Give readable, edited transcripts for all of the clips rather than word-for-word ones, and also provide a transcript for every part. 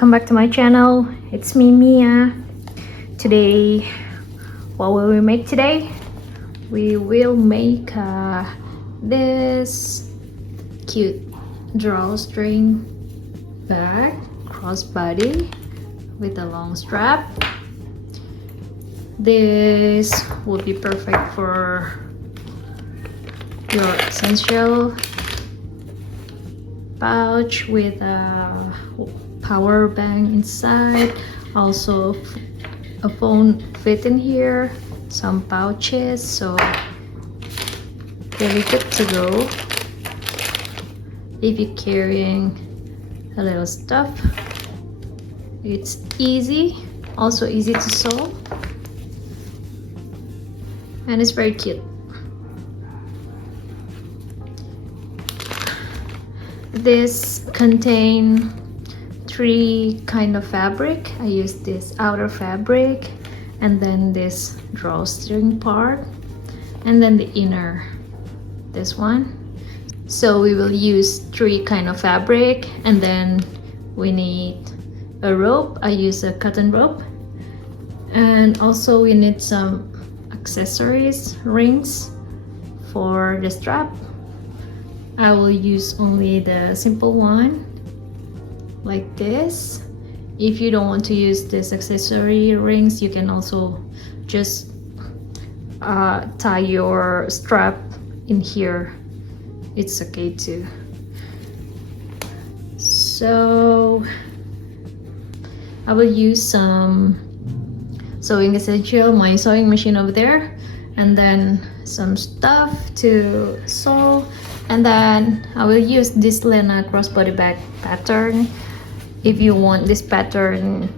welcome back to my channel. It's me, Mia. Today, what will we make today? We will make this cute drawstring bag, crossbody with a long strap. This will be perfect for your essential pouch with a power bank inside, also a phone fit in here, some pouches, so very good to go if you're carrying a little stuff. It's easy, also easy to sew, and it's very cute. This contain three kind of fabric. I use this outer fabric, and then this drawstring part, and then the inner, this one. So we will use three kind of fabric, and then we need a rope. I use a cotton rope, and also we need some accessories, rings for the strap. I will use only the simple one like this. If you don't want to use this accessory rings, you can also just tie your strap in here. It's okay too. So I will use some sewing essential, my sewing machine over there, and then some stuff to sew. And then I will use this Lena Crossbody Bag pattern. If you want this pattern,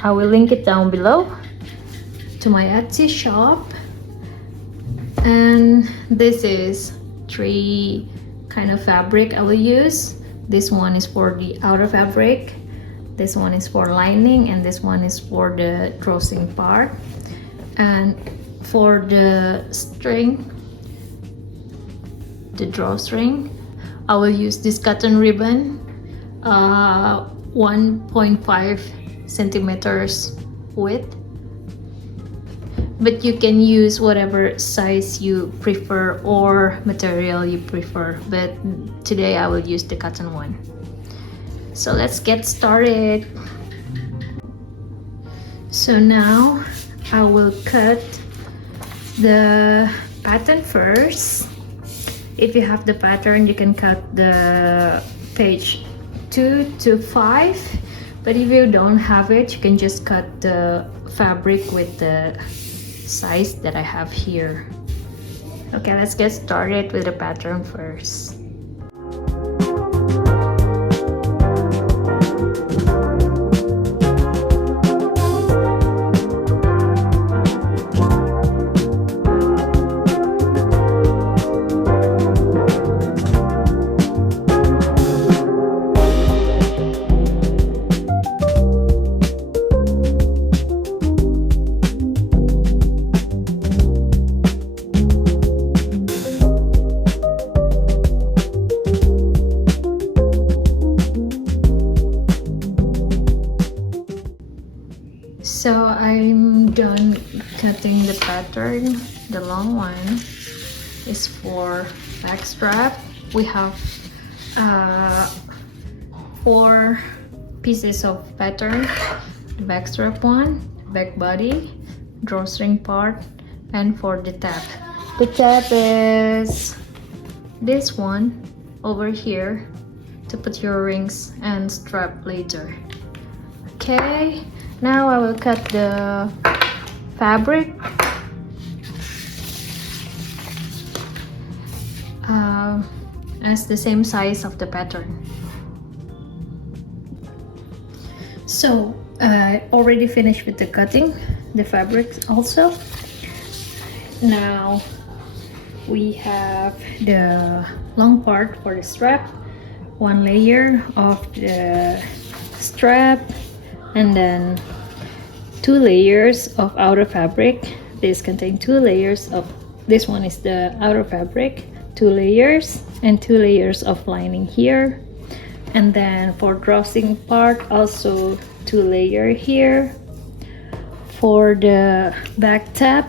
I will link it down below to my Etsy shop. And this is three kind of fabric I will use. This one is for the outer fabric, this one is for lining, and this one is for the drawstring part. And for the string, the drawstring, I will use this cotton ribbon, 1.5 centimeters width, but you can use whatever size you prefer or material you prefer, but today I will use the cotton one. So let's get started. So now I will cut the pattern first. If you have the pattern, you can cut the page 2 to 5, but if you don't have it, you can just cut the fabric with the size that I have here. Okay, let's get started with the pattern first. So I'm done cutting the pattern. The long one is for back strap. We have 4 pieces of pattern: the back strap one, back body, drawstring part, and for the tab. The tab is this one over here to put your rings and strap later. Okay. Now I will cut the fabric as the same size of the pattern. So I already finished with the cutting the fabric also. Now we have the long part for the strap, 1 layer of the strap, and then 2 layers of outer fabric. This contains 2 layers of, this one is the outer fabric, 2 layers, and 2 layers of lining here, And then for drawstring part, also 2-layer here. For the back tab,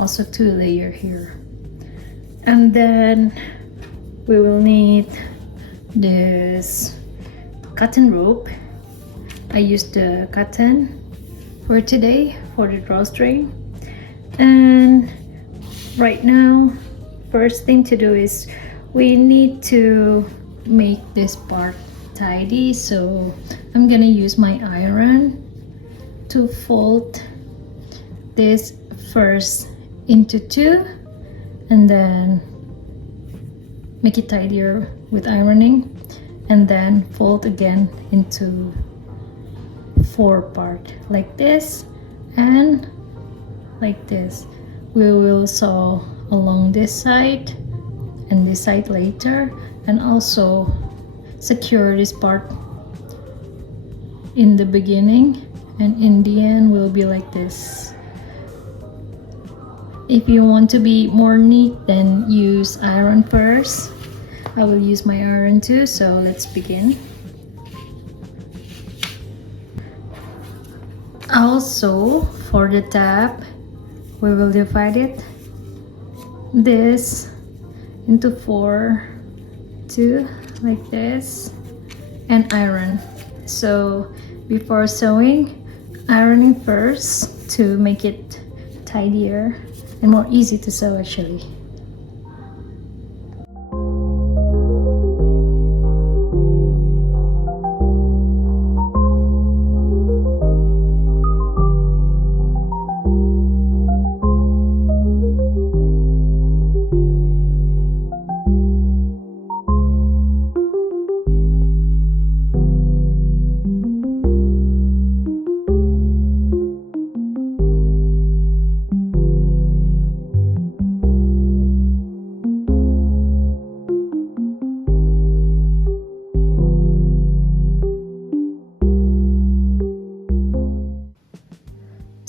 also 2-layer here. And then we will need this cotton rope. I used the cotton for today for the drawstring. And right now, first thing to do is we need to make this part tidy, so I'm gonna use my iron to fold this first into 2 and then make it tidier with ironing, and then fold again into 4 part like this and like this. We will sew along this side and this side later, and also secure this part in the beginning, and in the end will be like this. If you want to be more neat, then use iron first. I will use my iron too, so let's begin. Also, for the tab, we will divide it this into 4, 2 like this, and iron. So before sewing, ironing first to make it tidier and more easy to sew actually.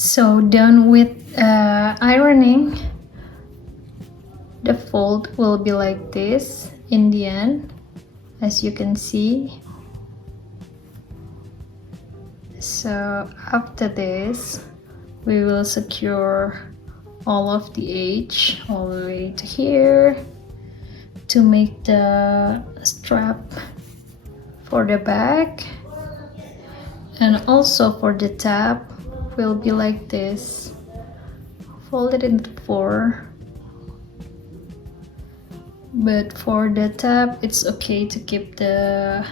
So done with ironing, the fold will be like this in the end, as you can see. So after this, we will secure all of the edge all the way to here to make the strap for the back, and also for the tab will be like this, folded into 4. But for the tab, it's okay to keep the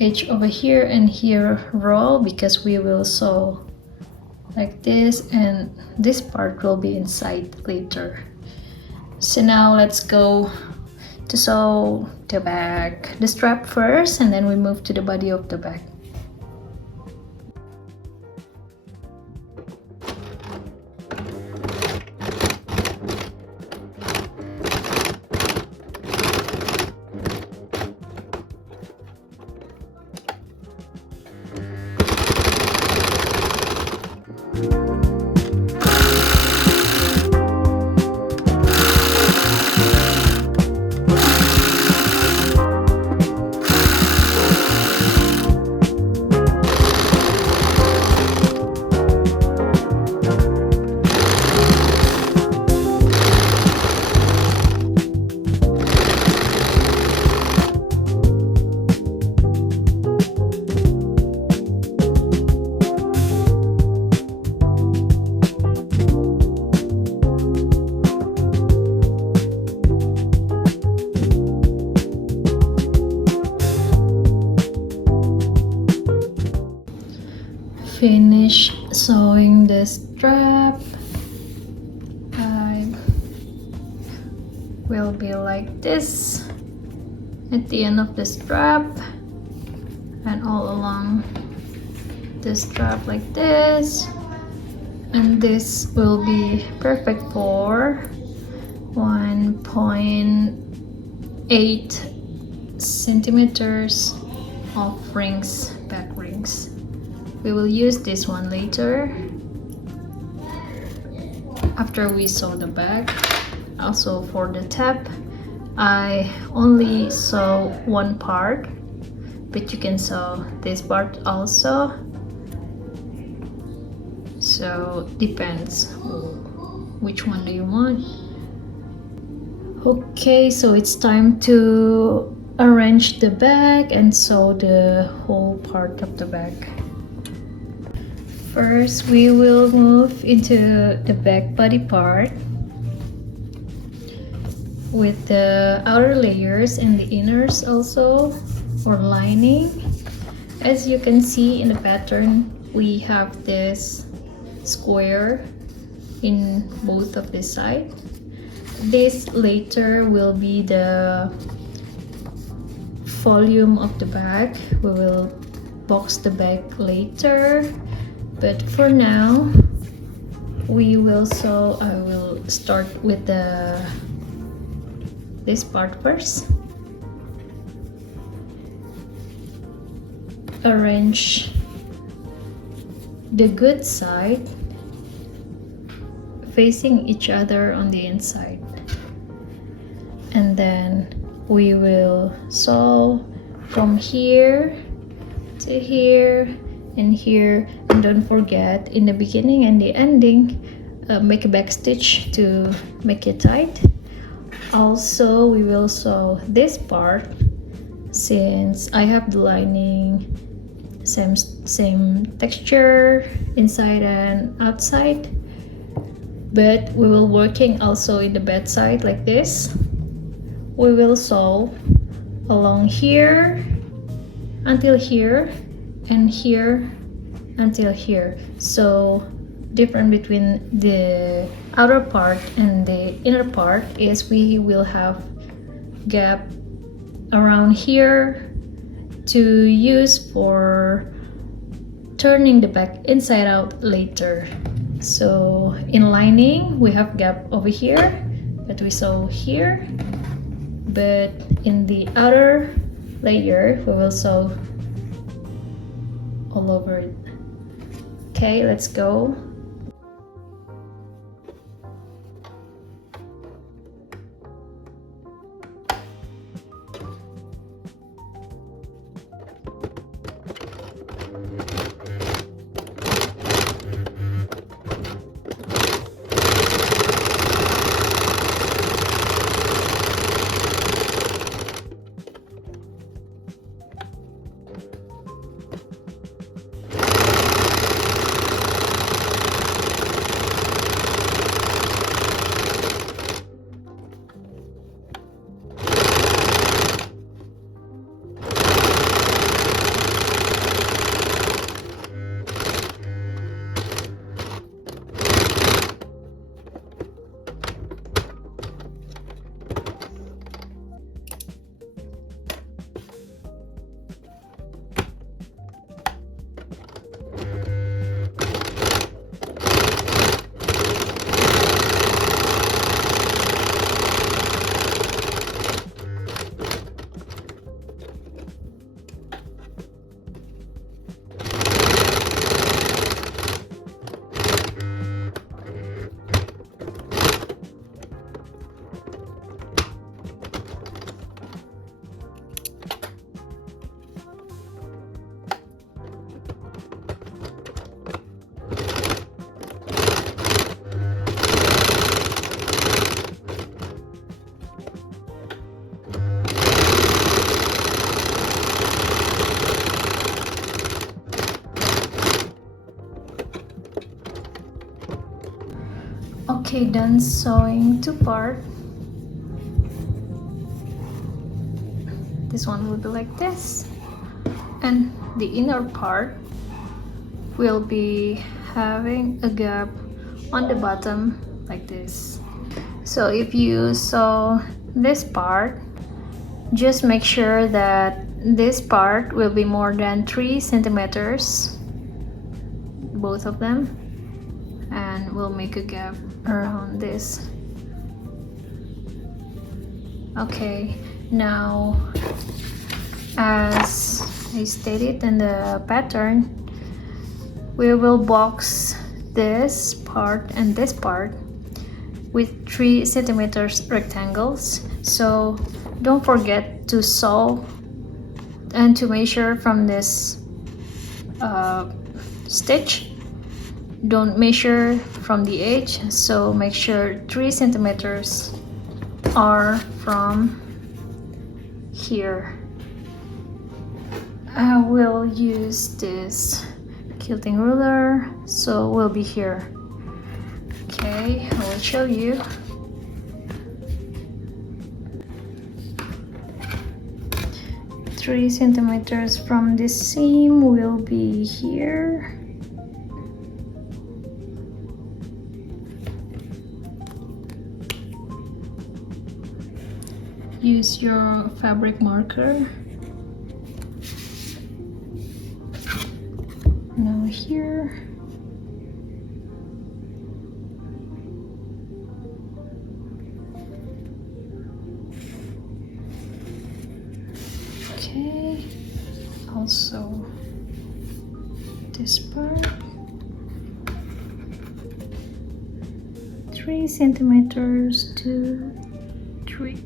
edge over here and here raw, because we will sew like this, and this part will be inside later. So now let's go to sew the back, the strap first, and then we move to the body of the bag. Finish sewing the strap. Will be like this at the end of the strap, and all along the strap like this, and this will be perfect for 1.8 centimeters of rings, back rings. We will use this one later after we sew the back. Also for the tab, I only sew one part, but you can sew this part also, so depends which one do you want. Okay, so it's time to arrange the bag and sew the whole part of the bag. First, we will move into the back body part with the outer layers and the inners also, or lining. As you can see in the pattern, we have this square in both of the sides. This later will be the volume of the bag. We will box the bag later, but for now we will sew. I will start with this part first. Arrange the good side facing each other on the inside, and then we will sew from here to here and here, and don't forget in the beginning and the ending make a back stitch to make it tight. Also, we will sew this part, since I have the lining same texture inside and outside, but we will working also in the back side like this. We will sew along here until here and here until here. So different between the outer part and the inner part is we will have gap around here to use for turning the back inside out later. So in lining we have gap over here, but we sew here, but in the outer layer we will sew all over it. Okay, let's go. Okay, done sewing two part. This one will be like this, and the inner part will be having a gap on the bottom like this. So if you sew this part, just make sure that this part will be more than 3 centimeters, both of them, and we'll make a gap around this. Okay, now as I stated in the pattern, we will box this part and this part with 3 centimeters rectangles. So don't forget to sew and to measure from this stitch. Don't measure from the edge, so make sure 3 centimeters are from here. I will use this quilting ruler, so we'll be here. Okay, I will show you. Three centimeters from this seam will be here. Use your fabric marker. Now here. Okay, also this part. 3 centimeters, 2, 3.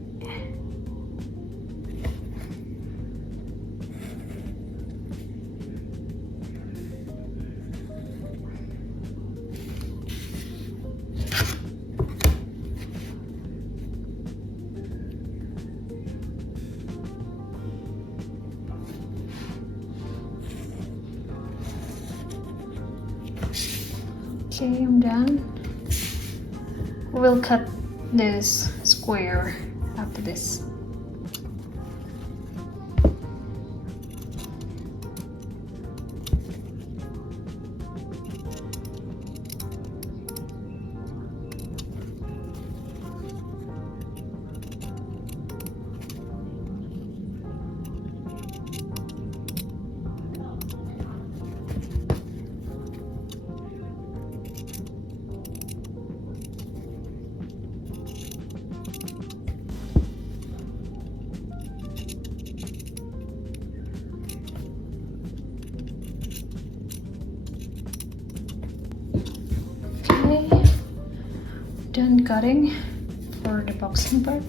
Okay, I'm done. We'll cut this square after this. Done cutting for the boxing part.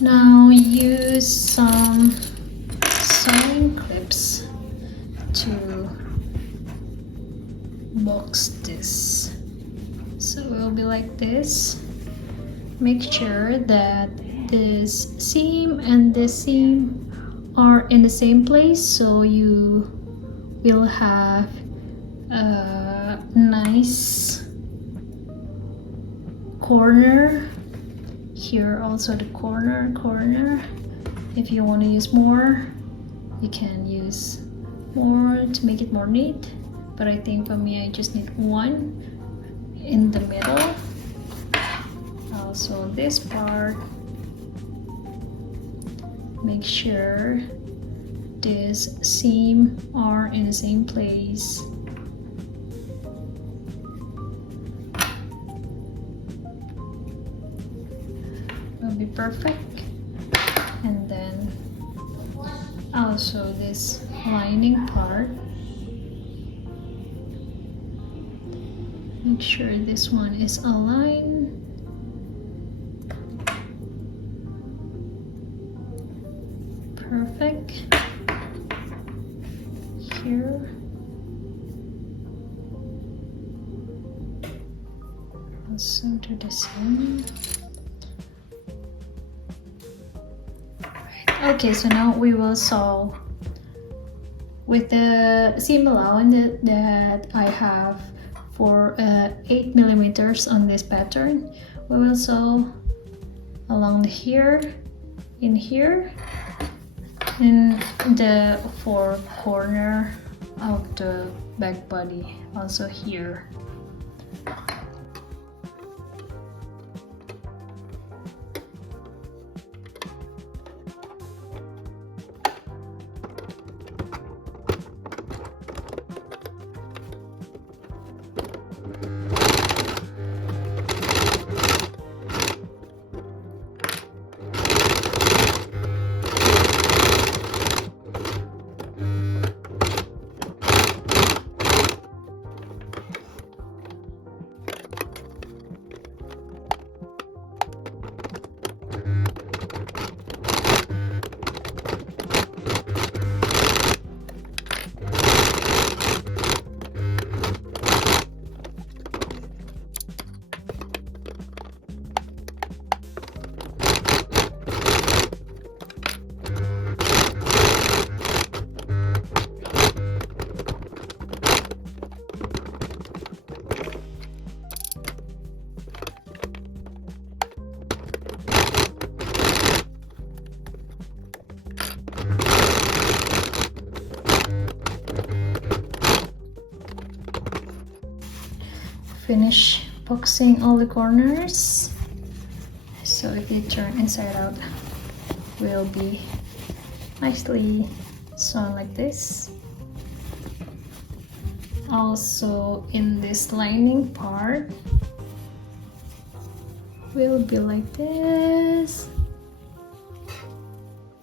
Now use some sewing clips to box this. So it will be like this. Make sure that this seam and this seam are in the same place, so you will have a nice corner here. Also the corner. If you want to use more, you can use more to make it more neat, but I think for me I just need one in the middle. Also this part, make sure this seam are in the same place. Will be perfect. And then also this lining part, make sure this one is aligned. Perfect. Here. Also do the same. Okay, so now we will sew with the seam allowance that I have for 8 millimeters on this pattern. We will sew along here, in here, in the 4 corner of the back body, also here. finish boxing all the corners. So if you turn inside out, will be nicely sewn like this. Also in this lining part will be like this.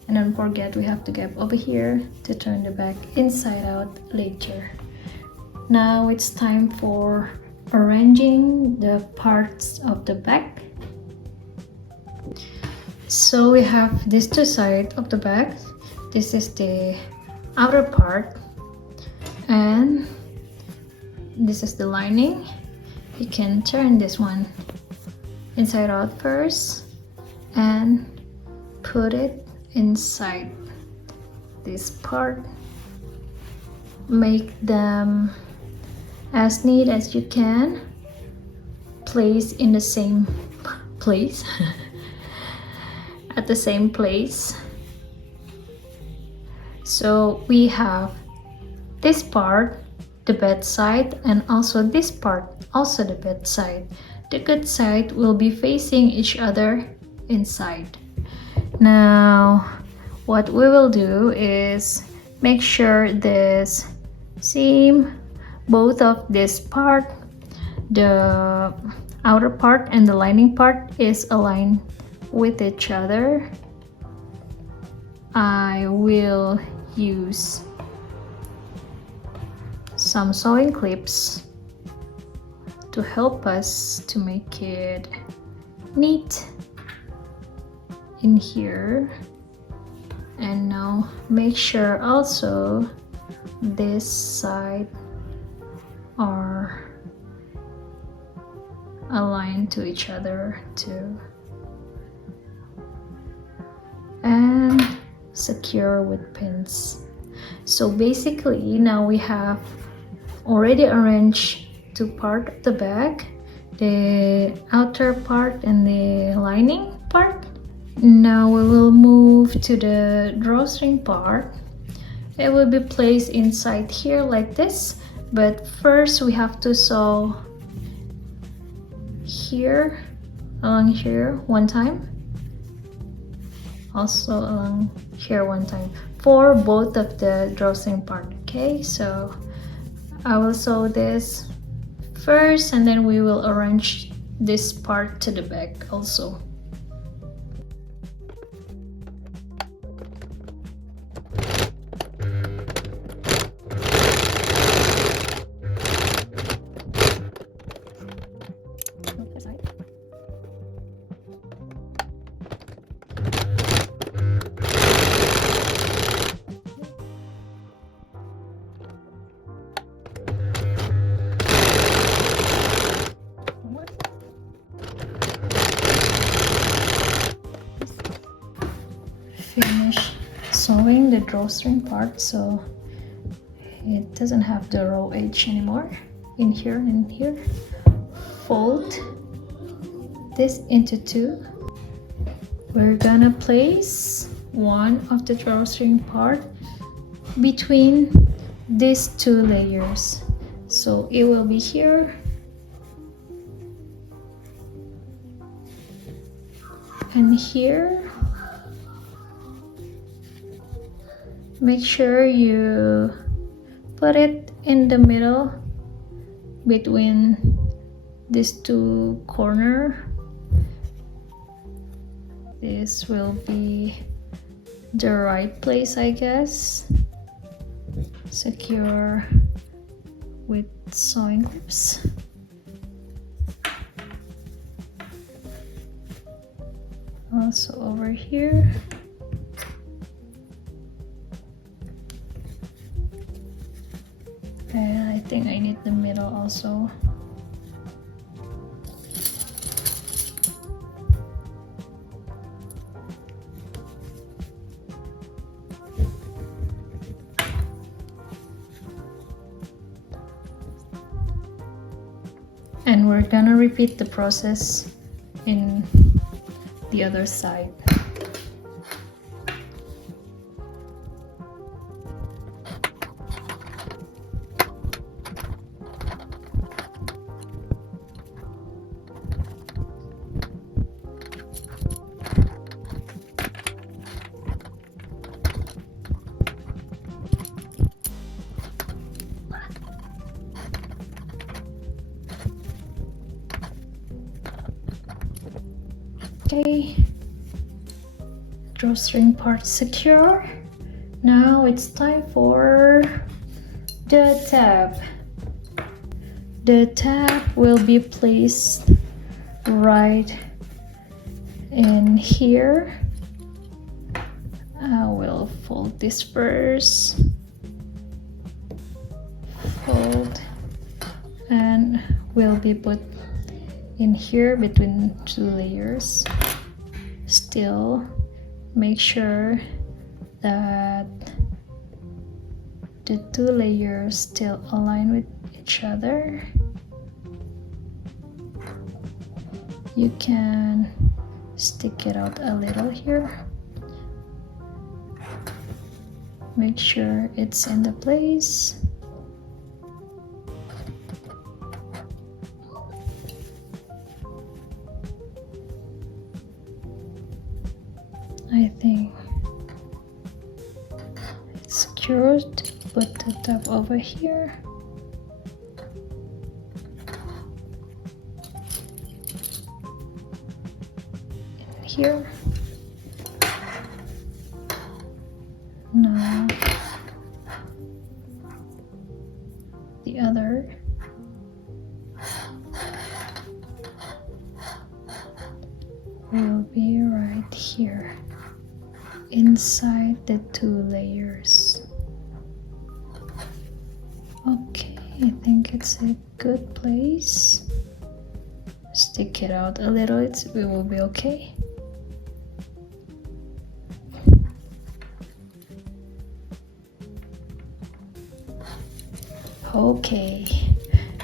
And don't forget, we have to gap over here to turn the bag inside out later. Now it's time for arranging the parts of the bag. So we have these two sides of the bag. This is the outer part and this is the lining. You can turn this one inside out first and put it inside this part. Make them as neat as you can. Place in the same place at the same place. So we have this part, the bed side, and also this part, also the bed side. The good side will be facing each other inside. Now what we will do is make sure this seam, both of this part, the outer part and the lining part, is aligned with each other. I will use some sewing clips to help us to make it neat in here. And now make sure also this side are aligned to each other too, and secure with pins. So basically now we have already arranged two parts of the bag, the outer part and the lining part. Now we will move to the drawstring part. It will be placed inside here like this, but first we have to sew here, along here one time, also along here one time, for both of the drawstring part. Okay, so I will sew this first and then we will arrange this part to the back also. Finish sewing the drawstring part so it doesn't have the raw edge anymore in here and here. Fold this into two. We're gonna place one of the drawstring part between these two layers, so it will be here and here. Make sure you put it in the middle between these two corners. This will be the right place, I guess. Secure with sewing clips. Also over here. And I think I need the middle also. And we're gonna repeat the process in the other side. Okay, drawstring part secure. Now it's time for the tab. The tab will be placed right in here. I will fold this first, fold, and will be put in here between two layers. Still make sure that the two layers still align with each other. You can stick it out a little here. Make sure it's in the place. I think it's secured. Put the tab over here. In here. Now the other. Will be right here inside the two layers. Okay, I think it's a good place. Stick it out a little, it will be okay. Okay,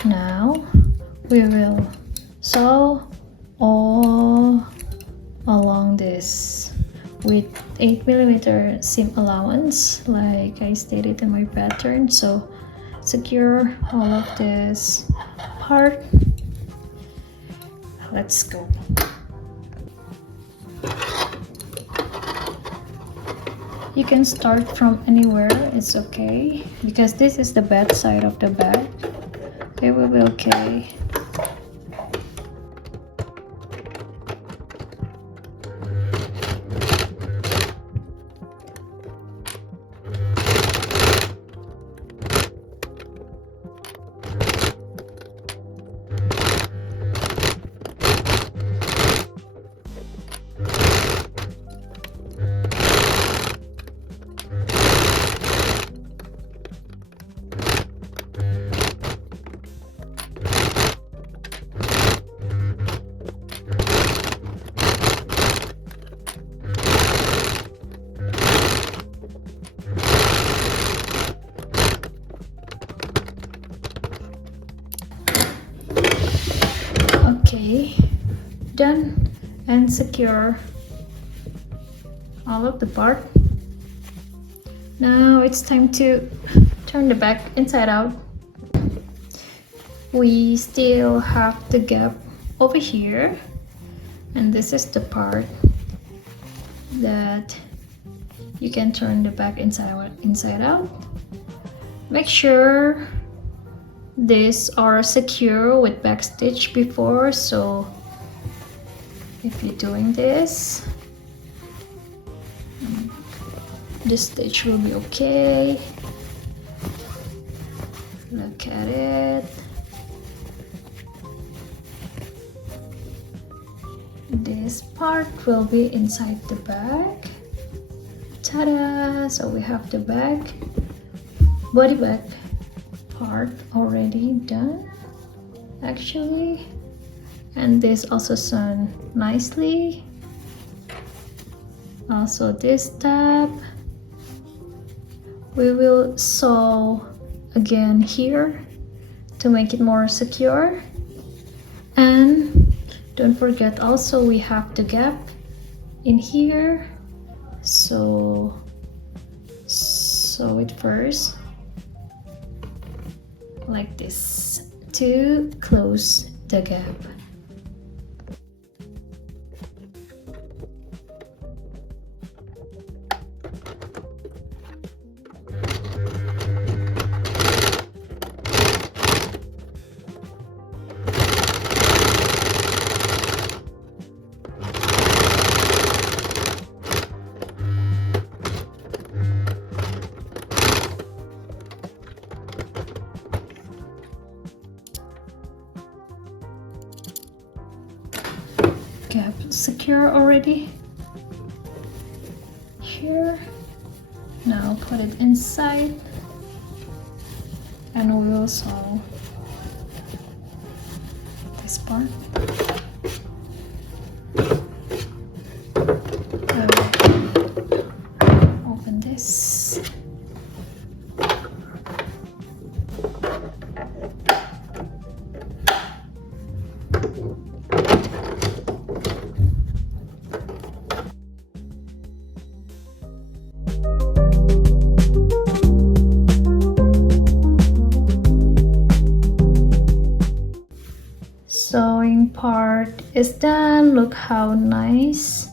now we will sew all along this with 8mm seam allowance like I stated in my pattern. So secure all of this part. Let's go. You can start from anywhere, it's okay, because this is the back side of the bag. It will be okay. Okay, done, and secure all of the part. Now it's time to turn the bag inside out. We still have the gap over here, and this is the part that you can turn the bag inside out. Make sure these are secure with backstitch before, so if you're doing this, the stitch will be okay. Look at it. This part will be inside the bag. Ta-da! So we have the bag, body bag part already done actually, and this also sewn nicely. Also this tab we will sew again here to make it more secure, and don't forget also we have the gap in here, so sew it first like this to close the gap. gap secure already. Here. Now put it inside and we will sew this part. Open this. Sewing part is done. Look how nice.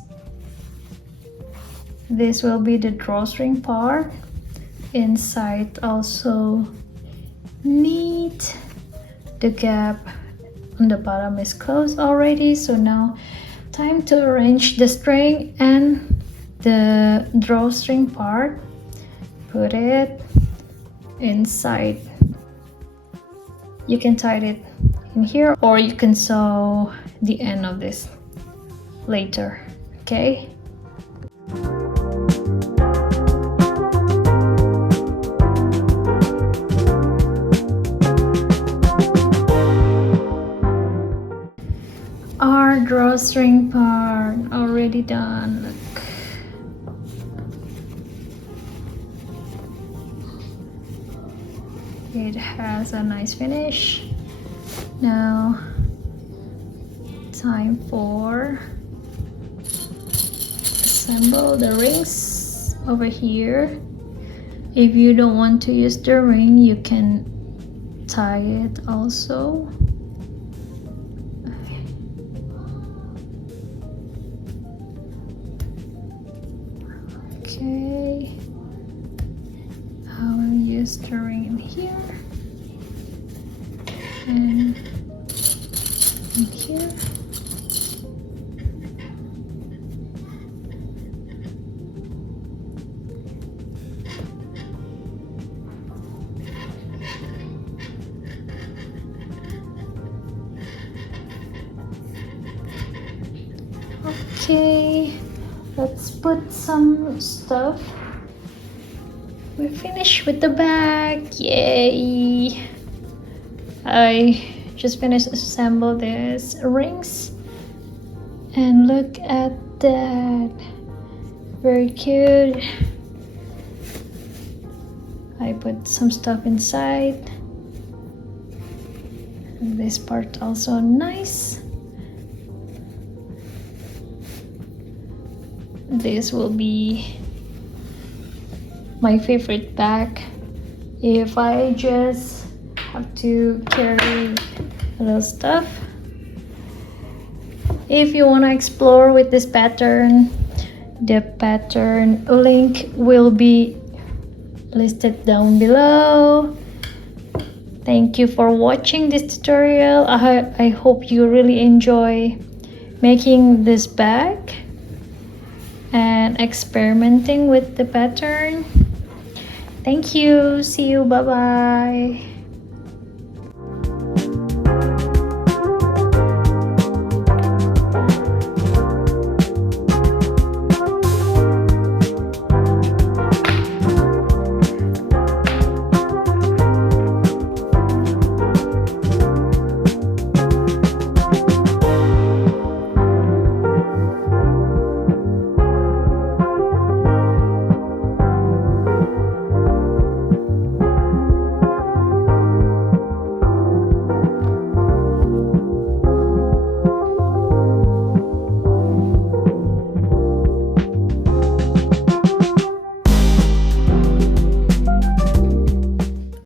This will be the drawstring part. Inside also neat. The gap on the bottom is closed already, so now time to arrange the string and the drawstring part. Put it inside. You can tie it in here or you can sew the end of this later, okay? Our drawstring part already done. Look. It has a nice finish. Now time for assemble the rings over here. If you don't want to use the ring, you can tie it also. Okay, I will use the ring in here and in here. Okay, let's put some stuff. We're finished with the bag. Yay! I just finished assemble these rings and look at that, very cute. I put some stuff inside. And this part also nice. This will be my favorite bag if I just have to carry a little stuff. If you want to explore with this pattern, the pattern link will be listed down below. Thank you for watching this tutorial. I hope you really enjoy making this bag and experimenting with the pattern. Thank you. See you. Bye bye.